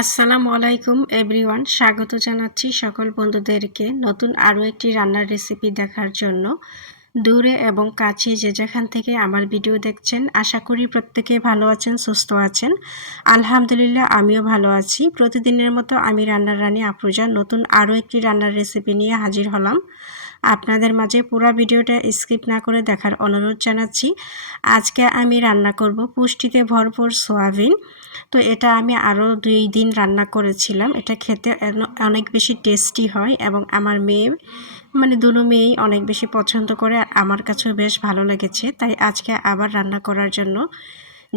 আসসালামু আলাইকুম, এভরিওয়ান। স্বাগত জানাচ্ছি সকল বন্ধুদেরকে নতুন আরও একটি রান্নার রেসিপি দেখার জন্য। দূরে এবং কাছে যে যেখান থেকে আমার ভিডিও দেখছেন, আশা করি প্রত্যেকে ভালো আছেন, সুস্থ আছেন। আলহামদুলিল্লাহ, আমিও ভালো আছি। প্রতিদিনের মতো আমি রান্নার রানী আফরোজা নতুন আরও একটি রান্নার রেসিপি নিয়ে হাজির হলাম। আপনাদের মাঝে পুরো ভিডিওটা স্কিপ না করে দেখার অনুরোধ জানাচ্ছি। আজকে আমি রান্না করব পুষ্টিতে ভরপুর সোয়াবিন। তো এটা আমি আরও দুই দিন রান্না করেছিলাম। এটা খেতে অনেক বেশি টেস্টি হয় এবং আমার মেয়ে মানে দুনো মেয়েই অনেক বেশি পছন্দ করে। আমার কাছেও বেশ ভালো লেগেছে। তাই আজকে আবার রান্না করার জন্য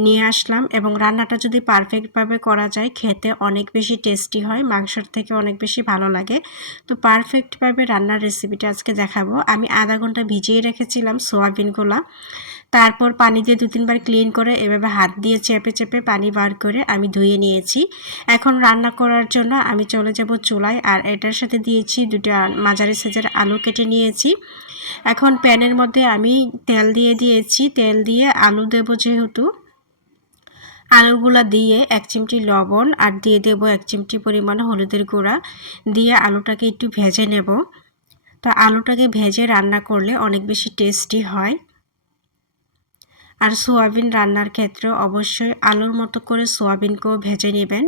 নিয়ে আসলাম এবং রান্নাটা যদি পারফেক্টভাবে করা যায়, খেতে অনেক বেশি টেস্টি হয়, মাংসর থেকে অনেক বেশি ভালো লাগে। তো পারফেক্টভাবে রান্নার রেসিপিটা আজকে দেখাবো। আমি আধা ঘণ্টা ভিজিয়ে রেখেছিলাম সোয়াবিনগুলা তারপর পানি দিয়ে দু তিনবার ক্লিন করে এভাবে হাত দিয়ে চেপে চেপে পানি বার করে আমি ধুয়ে নিয়েছি। এখন রান্না করার জন্য আমি চলে যাব চুলায় আর এটার সাথে দিয়েছি দুটো মাঝারি সাইজের আলু কেটে নিয়েছি। এখন প্যানের মধ্যে আমি তেল দিয়ে দিয়েছি। তেল দিয়ে আলু দেব যেহেতু। আলুগুলা দিয়ে এক চিমটি লবণ আর দিয়ে দেব এক চিমটি পরিমাণ হলুদের গুঁড়া। দিয়ে আলুটাকে একটু ভেজে নেব। তো আলুটাকে ভেজে রান্না করলে অনেক বেশি টেস্টি হয়। আর সোয়াবিন রান্নার ক্ষেত্রে অবশ্যই আলুর মতো করে সোয়াবিনকেও ভেজে নেবেন।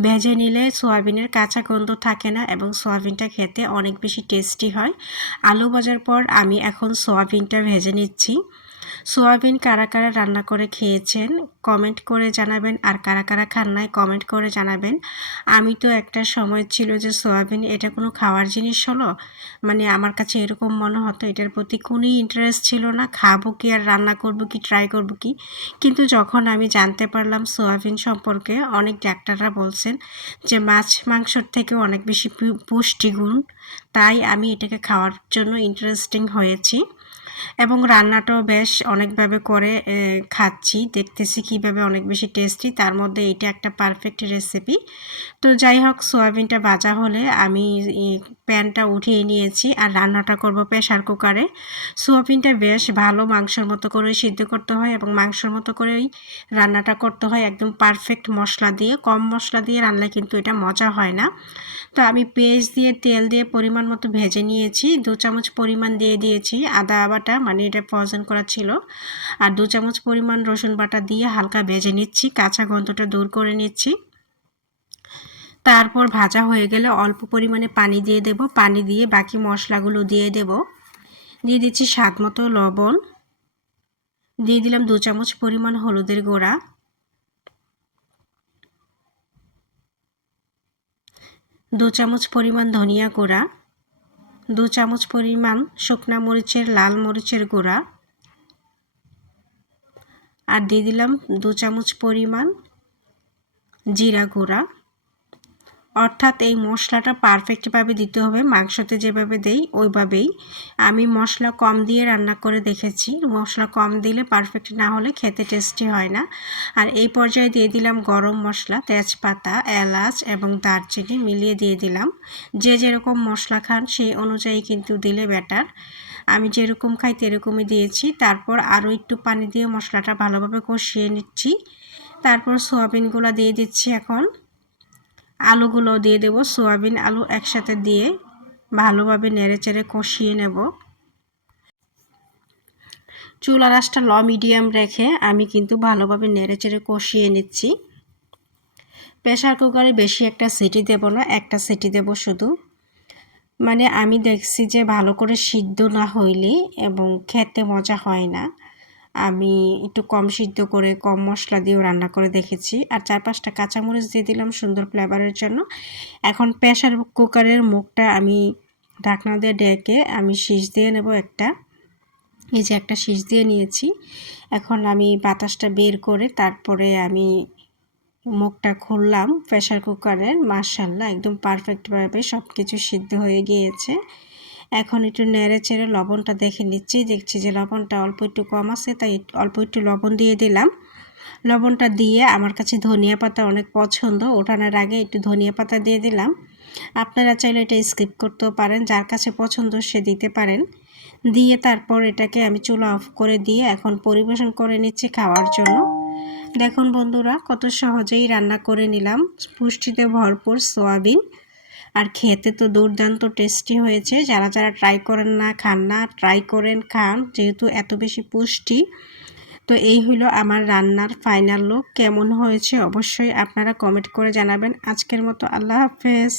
ভেজে নিলে সোয়াবিনের কাঁচা গন্ধ থাকে না এবং সোয়াবিনটা খেতে অনেক বেশি টেস্টি হয়। আলু ভাজার পর আমি এখন সোয়াবিনটা ভেজে নিচ্ছি। সোয়াবিন কারা কারা রান্না করে খেয়েছেন কমেন্ট করে জানাবেন। আর কারা কারা খান নাই কমেন্ট করে জানাবেন। আমি তো একটা সময় ছিল যে সোয়াবিন এটা কোনো খাওয়ার জিনিস হলো? মানে আমার কাছে এরকম মনে হতো, এটার প্রতি কোনোই ইন্টারেস্ট ছিল না, খাব কি আর রান্না করব কি ট্রাই করব কি? কিন্তু যখন আমি জানতে পারলাম সোয়াবিন সম্পর্কে, অনেক ডাক্তাররা বলছেন যে মাছ মাংসর থেকে অনেক বেশি পুষ্টিগুণ। তাই আমি এটাকে খাওয়ার জন্য ইন্টারেস্টিং হয়েছি। এবং রান্নাটাও বেশ অনেকভাবে করে খাচ্ছি। দেখতেছি কীভাবে অনেক বেশি টেস্টি তার মধ্যে এটা একটা পারফেক্ট রেসিপি তো যাই হোক, সোয়াবিনটা ভাজা হলে আমি প্যানটা উঠিয়ে নিয়েছি আর রান্নাটা করব প্রেশার কুকারে। সোয়াবিনটা বেশ ভালো মাংসের মতো করে সিদ্ধ করতে হয় এবং মাংসের মতো করেই রান্নাটা করতে হয় একদম পারফেক্ট মশলা দিয়ে। কম মশলা দিয়ে রান্নালে কিন্তু এটা মজা হয় না। তো আমি পেঁয়াজ দিয়ে, তেল দিয়ে পরিমাণ মতো ভেজে নিয়েছি। দু চামচ পরিমাণ দিয়ে দিয়েছি আদা বাটা মানে এটা ফ্রোজেন করা ছিল। আর দু চামচ পরিমাণ রসুন বাটা দিয়ে হালকা ভেজে নিচ্ছি। কাঁচা গন্ধটা দূর করে নিচ্ছি। তারপর ভাজা হয়ে গেলে অল্প পরিমাণে পানি দিয়ে দেব। পানি দিয়ে বাকি মশলাগুলো দিয়ে দেব। দিয়ে দিচ্ছি স্বাদ মতো লবণ। দিয়ে দিলাম দু চামচ পরিমাণ হলুদের গুঁড়া। দু চামচ পরিমাণ ধনিয়া গুঁড়া। দু চামচ পরিমাণ শুকনা মরিচের, লাল মরিচের গুঁড়া। আর দিয়ে দিলাম দু চামচ পরিমাণ জিরা গুঁড়া। অর্থাৎ এই মশলাটা পারফেক্টভাবে দিতে হবে। মাংসতে যেভাবে দেই, ওইভাবেই। আমি মশলা কম দিয়ে রান্না করে দেখেছি। মশলা কম দিলে পারফেক্ট না হলে খেতে টেস্টি হয় না। আর এই পর্যায়ে দিয়ে দিলাম গরম মশলা, তেজপাতা, এলাচ এবং দারচিনি মিলিয়ে দিয়ে দিলাম। যে যেরকম মশলা খান সেই অনুযায়ী কিন্তু দিলে বেটার আমি যেরকম খাই তেরকমই দিয়েছি। তারপর আরও একটু পানি দিয়ে মশলাটা ভালোভাবে কষিয়ে নিচ্ছি। তারপর সোয়াবিনগুলো দিয়ে দিচ্ছি এখন। আলুগুলো দিয়ে দেব, সোয়াবিন আলু একসাথে দিয়ে ভালোভাবে নেড়ে চেড়ে কষিয়ে নেব। চুলা রাসটা ল মিডিয়াম রেখে আমি কিন্তু ভালোভাবে নেড়ে চেড়ে কষিয়ে নিচ্ছি। প্রেশার কুকারে বেশি একটা সিটি দেব না, একটা সিটি দেব শুধু। মানে আমি দেখছি যে ভালো করে সিদ্ধ না হইলে এবং খেতে মজা হয় না। আমি একটু কম সিদ্ধ করে, কম মশলা দিয়েও রান্না করে দেখেছি। আর চার পাঁচটা কাঁচামরিচ দিয়ে দিলাম সুন্দর ফ্লেভারের জন্য। এখন প্রেশার কুকারের মুখটা আমি ঢাকনা দিয়ে ডেকে আমি শীষ দিয়ে নেব একটা। এই যে একটা শীষ দিয়ে নিয়েছি। এখন আমি বাতাসটা বের করে তারপরে আমি মুখটা খুললাম প্রেশার কুকারের মার্শাল্লাহ একদম পারফেক্টভাবে সব কিছু সিদ্ধ হয়ে গিয়েছে। এখন একটু নেড়ে চেড়ে লবণটা দেখে নিচ্ছি। দেখছি যে লবণটা অল্প একটু কম আছে, তাই অল্প একটু লবণ দিয়ে দিলাম। লবণটা দিয়ে আমার কাছে ধনিয়া পাতা অনেক পছন্দ, ওঠানোর আগে একটু ধনিয়া পাতা দিয়ে দিলাম। আপনারা চাইলে এটা স্কিপ করতেও পারেন, যার কাছে পছন্দ সে দিতে পারেন। দিয়ে তারপর এটাকে আমি চুলা অফ করে দিয়ে এখন পরিবেশন করে নিচ্ছি খাওয়ার জন্য। দেখুন বন্ধুরা, কত সহজেই রান্না করে নিলাম। পুষ্টিতে ভরপুর সোয়াবিন। আর খেতে তো দুর্দান্ত টেস্টি হয়েছে। যারা যারা ট্রাই করেন না, খান না ট্রাই করেন, খান, যেহেতু এত বেশি পুষ্টি। তো এই হলো আমার রান্নার ফাইনাল লুক কেমন হয়েছে অবশ্যই আপনারা কমেন্ট করে জানাবেন। আজকের মতো আল্লাহ হাফেজ।